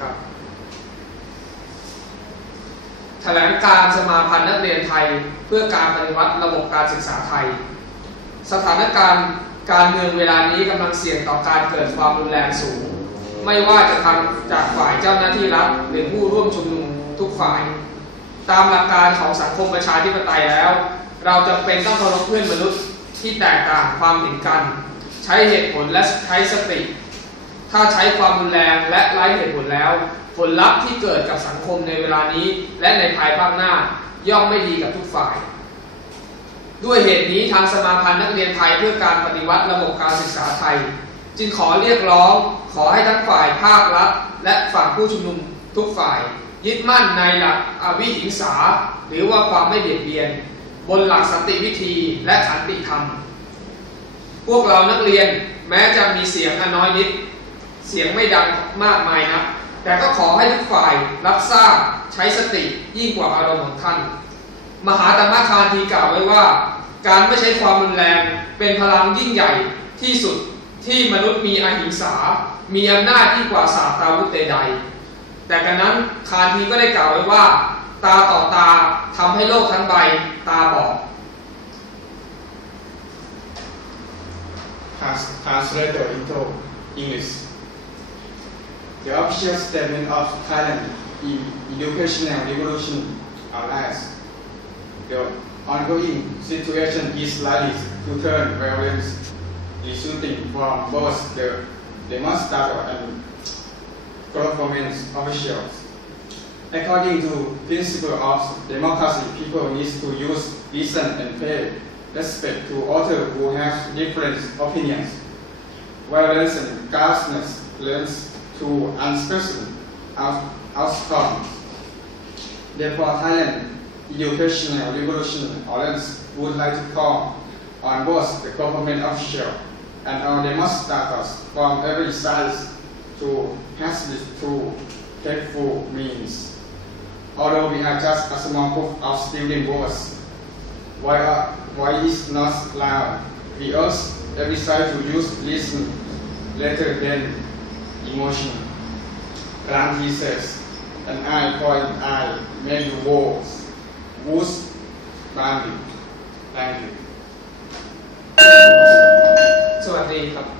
ครับถแถลงการสมาพันธ์นักเรียนไทยเพื่อการปฏิวัติระบบการศึกษาไทย สถานการณ์การเมืองเวลานี้กำลังเสี่ยงต่อการเกิดความรุนแรงสูง ไม่ว่าจะทำจากฝ่ายเจ้าหน้าที่รัฐหรือผู้ร่วมชุมนุมทุกฝ่าย ตามหลักการของสังคมประชาธิปไตยแล้ว เราจะเป็นต้องเคารพเพื่อนมนุษย์ที่แตกต่างความเห็นกัน ใช้เหตุผลและใช้สติ ถ้าใช้ความรุนแรงและไร้เหตุผลแล้ว ผลลัพธ์ที่เกิดกับสังคมในเวลานี้ และในภายภาคหน้าย่อมไม่ดีกับทุกฝ่าย ด้วยเหตุนี้ทางสมาพันธ์นักเรียนไทยเพื่อการปฏิวัติระบบการศึกษาไทย จึงขอเรียกร้องขอให้ทั้งฝ่ายภาครัฐและฝั่งผู้ชุมนุมทุกฝ่าย ยึดมั่นในหลักอวิหิงสา หรือว่าความไม่เบียดเบียน บนหลักสันติวิธีและขันติธรรม พวกเรานักเรียนแม้จะมีเสียงอันน้อยนิด เสียงไม่ดังมากมายนะแต่ก็ขอให้ทุกฝ่ายรับทราบใช้สติยิ่งกว่าอารมณ์ของท่าน มหาตมคานทีกล่าวไว้ว่า การไม่ใช้ความรุนแรงเป็นพลังยิ่งใหญ่ที่สุดที่มนุษย์มีอหิงสา มีอำนาจยิ่กว่าศาสตราวุธใดๆแต่กันนั้นคานทีก็ได้กล่าวไว้ว่า ตาต่อตาทำให้โลกทั้งใบตาบอด Trans- Translator into English. The official statement of Thailand in educational revolution alas, the ongoing situation is likely to turn violent, resulting from both the demonstrator and government officials. According to principle of democracy, people need to use reason and pay respect to others who have different opinions. Violence and callousness leads to unspecified out- outcomes. Therefore, Thailand Educational Revolution Alliance would like to call on both the government official and our demonstrators from every side to pass this through careful means. Although we have just a small group of student voice, why, are, why is not loud? We urge every side to use reason rather than emotional. And says, an eye for an eye, many wars, whose banding, banding. So, ada